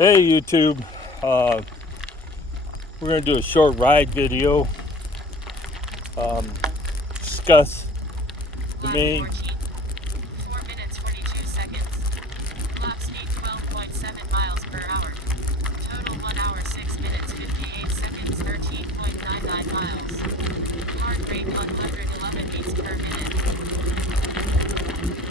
Hey YouTube, we're going to do a short ride video, discuss the main 4 minutes 42 seconds. Clock speed 12.7 miles per hour. Total 1 hour 6 minutes 58 seconds 13.99 miles. Heart rate 111 beats per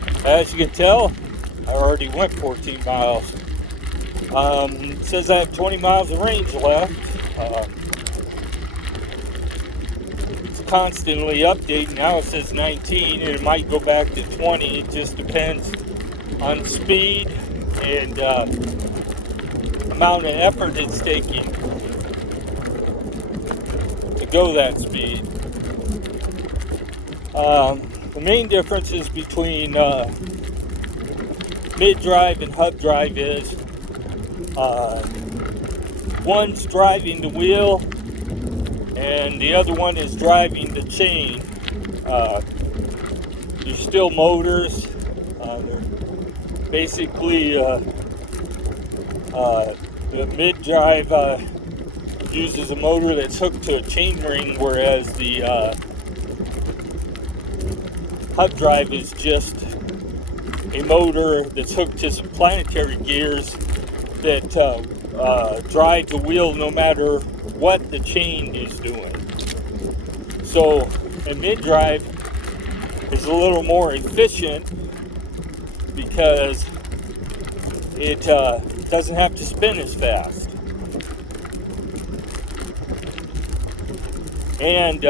minute. As you can tell, I already went 14 miles. It says I have 20 miles of range left. It's constantly updating. Now it says 19 and it might go back to 20. It just depends on speed and amount of effort it's taking to go that speed. The main differences between mid-drive and hub drive is one's driving the wheel and the other one is driving the chain. There's still motors. They're basically the mid-drive uses a motor that's hooked to a chain ring, whereas the hub drive is just a motor that's hooked to some planetary gears that drive the wheel no matter what the chain is doing. So a mid-drive is a little more efficient because it doesn't have to spin as fast. And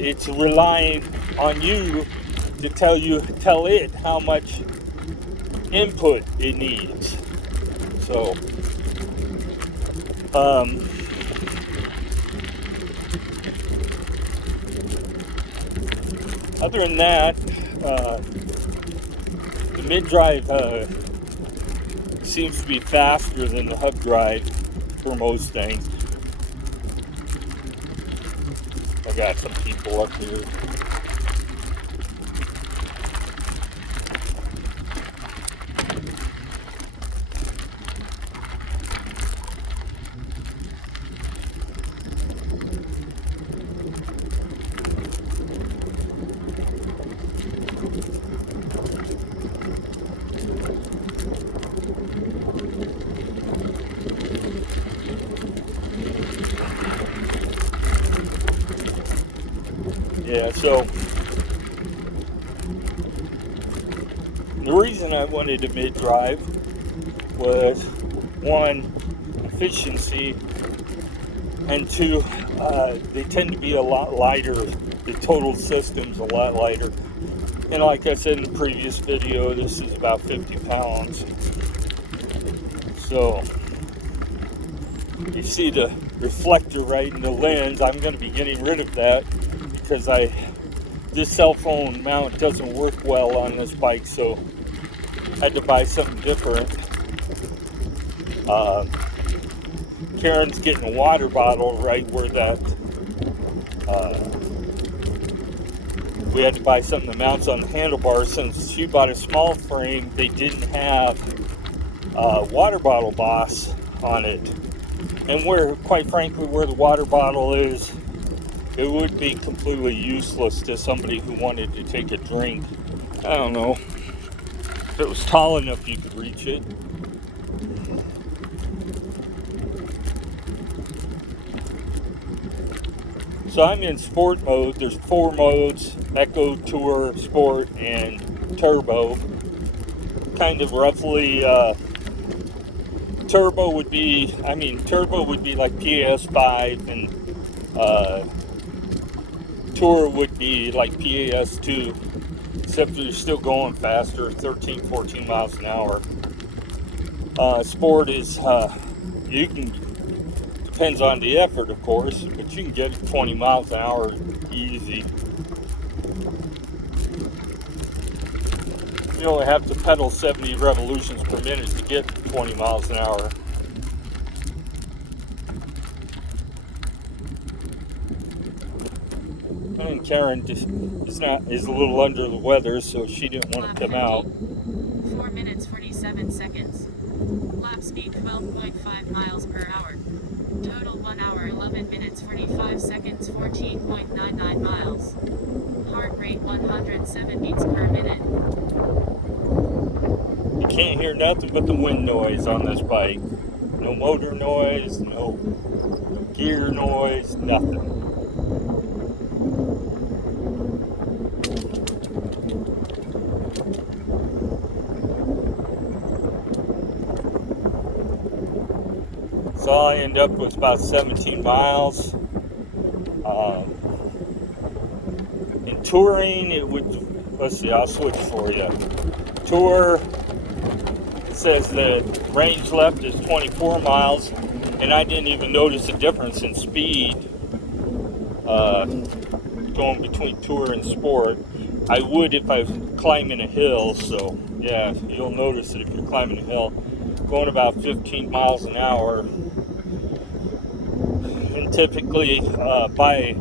it's relying on you to tell it how much input it needs. So other than that, the mid-drive seems to be faster than the hub drive for most things. I got some people up here. Yeah, so the reason I wanted a mid-drive was, one, efficiency, and two, they tend to be a lot lighter. The total system's a lot lighter. And like I said in the previous video, this is about 50 pounds. So you see the reflector right in the lens. I'm going to be getting rid of that because this cell phone mount doesn't work well on this bike, so I had to buy something different. Karen's getting a water bottle right where that we had to buy something that mounts on the handlebars. Since she bought a small frame, they didn't have water bottle boss on it, and quite frankly, where the water bottle is, it would be completely useless to somebody who wanted to take a drink. I don't know. If it was tall enough, you could reach it. So I'm in sport mode. There's 4 modes: Eco, Tour, Sport, and Turbo. Kind of roughly, Turbo would be like PS5, and Tour would be like PAS2, except you're still going faster, 13, 14 miles an hour. Sport is, depends on the effort, of course, but you can get 20 miles an hour easy. You only have to pedal 70 revolutions per minute to get 20 miles an hour. And Karen just is a little under the weather, so she didn't want to come out. 4 minutes 47 7 seconds. Lap speed 12.5 miles per hour. Total 1 hour 11 minutes 45 seconds 14.99 miles. Heart rate 107 beats per minute. You can't hear nothing but the wind noise on this bike. No motor noise, no gear noise, nothing. So I end up with about 17 miles. In touring, it would, let's see, I'll switch for you. Tour, it says the range left is 24 miles, and I didn't even notice a difference in speed going between tour and sport. I would if I was climbing a hill, so yeah, you'll notice it if you're climbing a hill. Going about 15 miles an hour. And typically by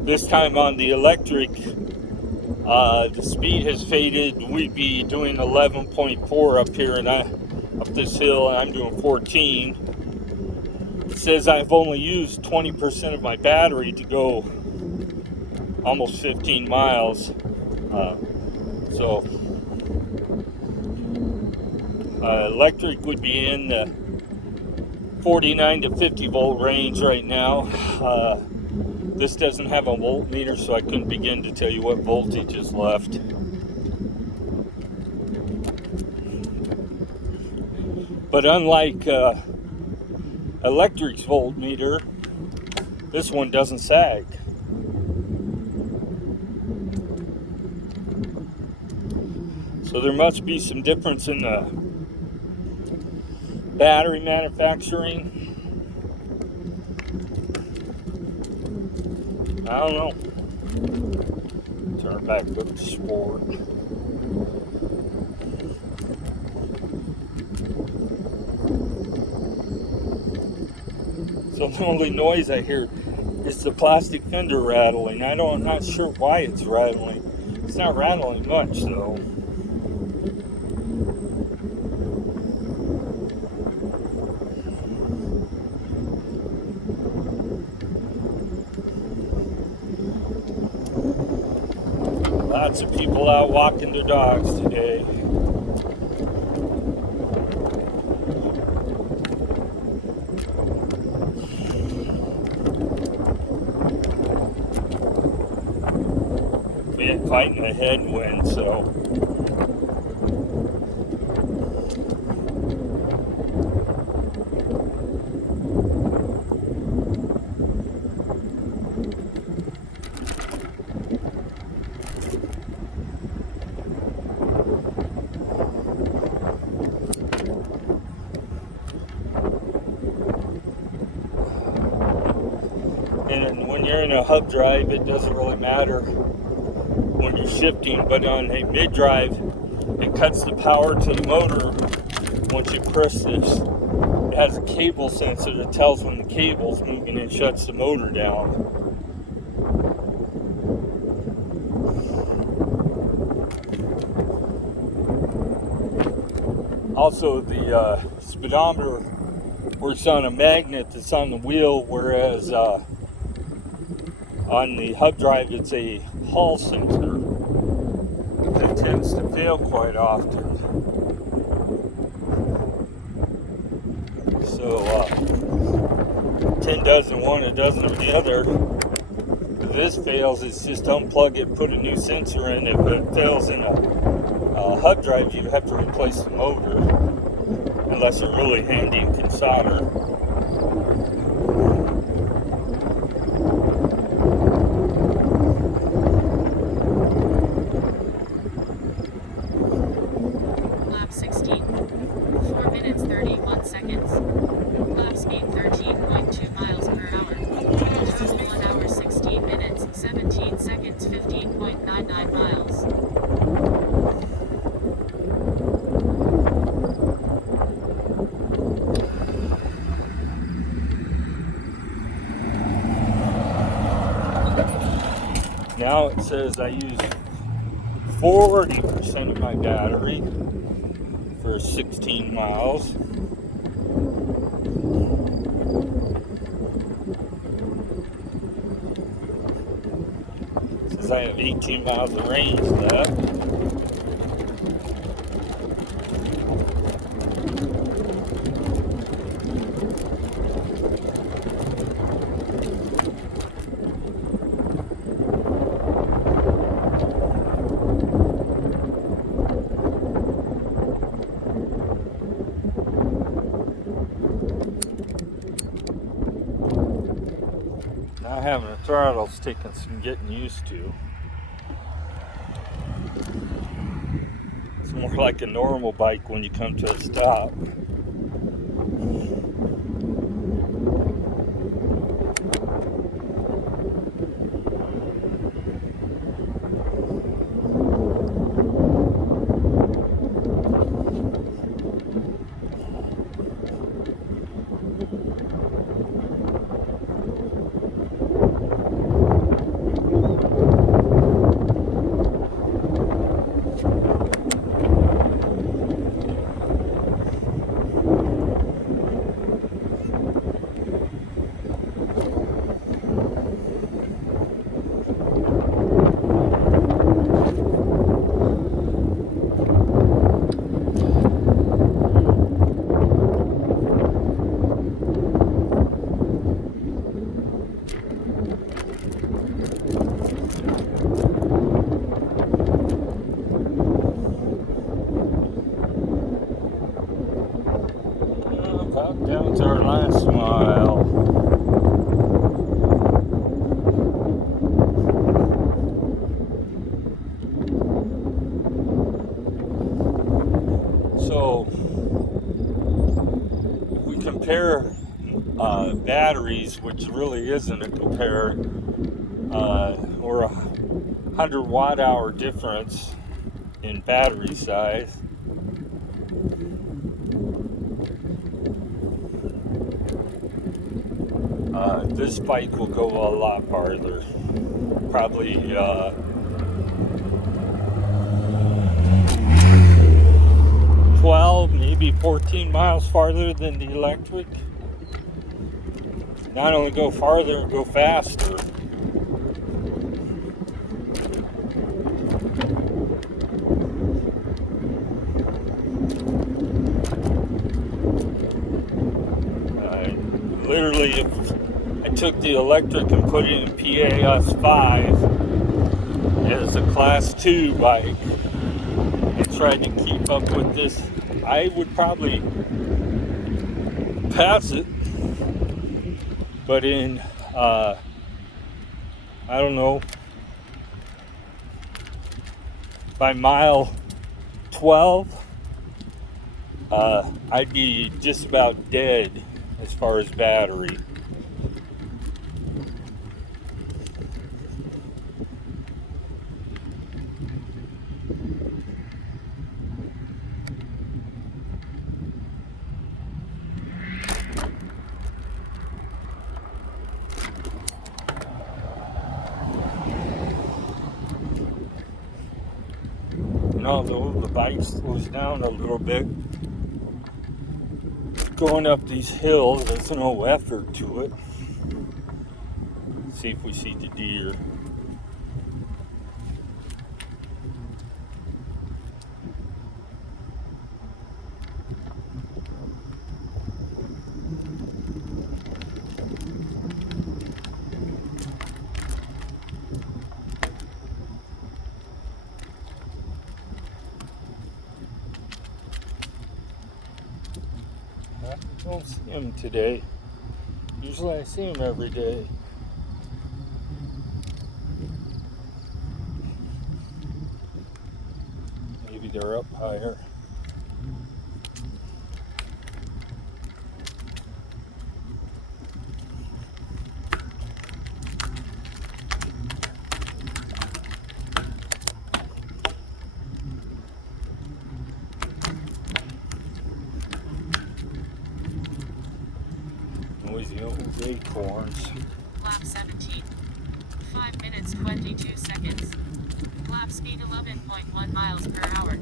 this time on the electric, the speed has faded. We'd be doing 11.4 up here and up this hill, and I'm doing 14. It says I've only used 20% of my battery to go almost 15 miles. So electric would be in the 49 to 50 volt range right now. This doesn't have a voltmeter, so I couldn't begin to tell you what voltage is left. But unlike electric's voltmeter, this one doesn't sag. So there must be some difference in the battery manufacturing. I don't know. Turn back up to sport. So the only noise I hear is the plastic fender rattling. I'm not sure why it's rattling. It's not rattling much though. Lots of people out walking their dogs today. Been fighting a headwind, so and when you're in a hub drive, it doesn't really matter when you're shifting, but on a mid drive, it cuts the power to the motor once you press this. It has a cable sensor that tells when the cable's moving and shuts the motor down. Also, the speedometer works on a magnet that's on the wheel, whereas on the hub drive it's a hall sensor that tends to fail quite often. So 10 dozen one, a dozen of the other. If this fails, it's just unplug it, put a new sensor in. If it fails in a hub drive, you have to replace the motor, unless you're really handy and can solder. Lap 16. 4 minutes 31 seconds. Lap speed 13.2 miles per hour. Total 1 hour 16 minutes 17 seconds 15.99 miles. Now it says I use 40% of my battery for 16 miles. Since I have 18 miles of range left. Now having a throttle's taking some getting used to. It's more like a normal bike when you come to a stop. About down to our last mile. So, if we compare batteries, which really isn't a compare, or a 100 watt hour difference in battery size. This bike will go a lot farther. Probably 12, maybe 14 miles farther than the electric. Not only go farther, go faster. Literally, if I took the electric and put it in PAS 5 as a class 2 bike and tried to keep up with this, I would probably pass it. But in, I don't know, by mile 12, I'd be just about dead as far as battery. And although the bike slows down a little bit, going up these hills, there's no effort to it. Let's see if we see the deer. I don't see him today. Usually I see him every day. Maybe they're up higher. Noisy old acorns. Lap 17. 5 minutes 22 seconds. Lap speed 11.1 miles per hour.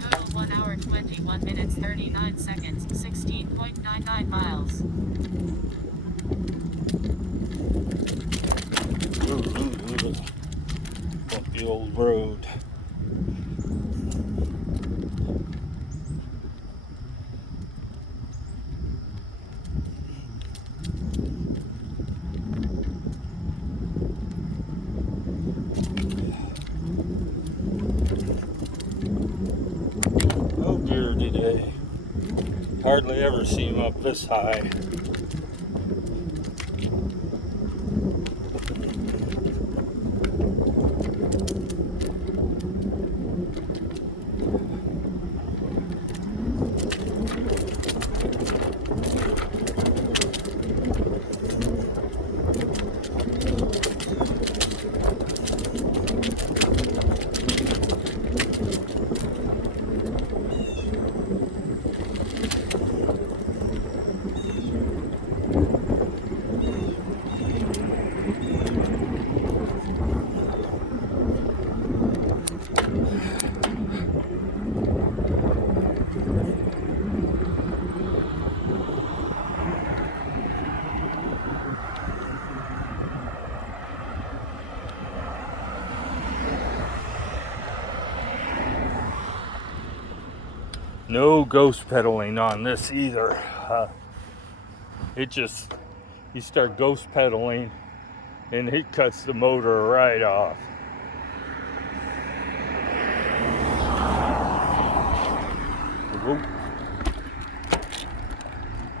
Total 1 hour 21 minutes 39 seconds, 16.99 miles. Bumpy old road. No deer today. Hardly ever see him up this high. No ghost pedaling on this either. You start ghost pedaling and it cuts the motor right off. Whoop.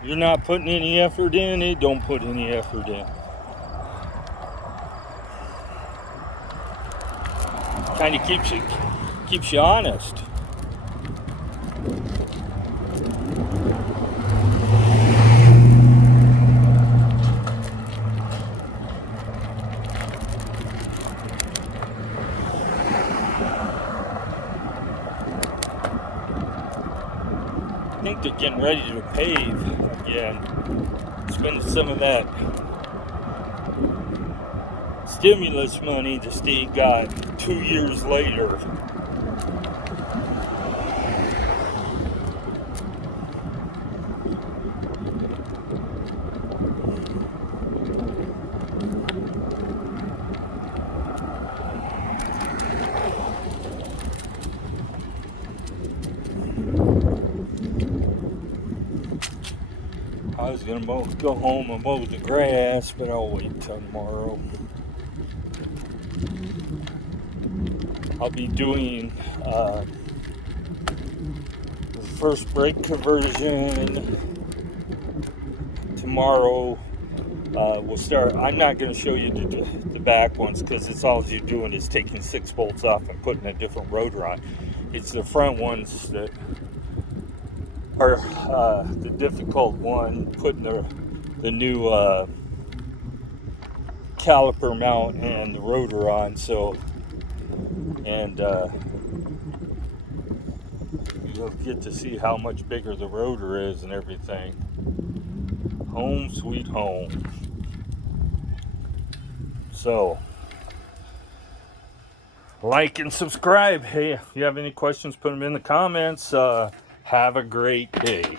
You're not putting any effort in, it don't put any effort in. Kind of keeps you honest. I think they're getting ready to pave again. Spending some of that stimulus money the state got 2 years later. I was gonna go home and mow the grass, but I'll wait till tomorrow. I'll be doing the first brake conversion tomorrow. We'll start. I'm not going to show you the back ones because it's all you're doing is taking 6 bolts off and putting a different rotor on. It's the front ones that are the difficult one, putting the new caliper mount and the rotor on. So, and you'll get to see how much bigger the rotor is and everything. Home sweet home. So, like and subscribe. Hey, if you have any questions, put them in the comments. Have a great day.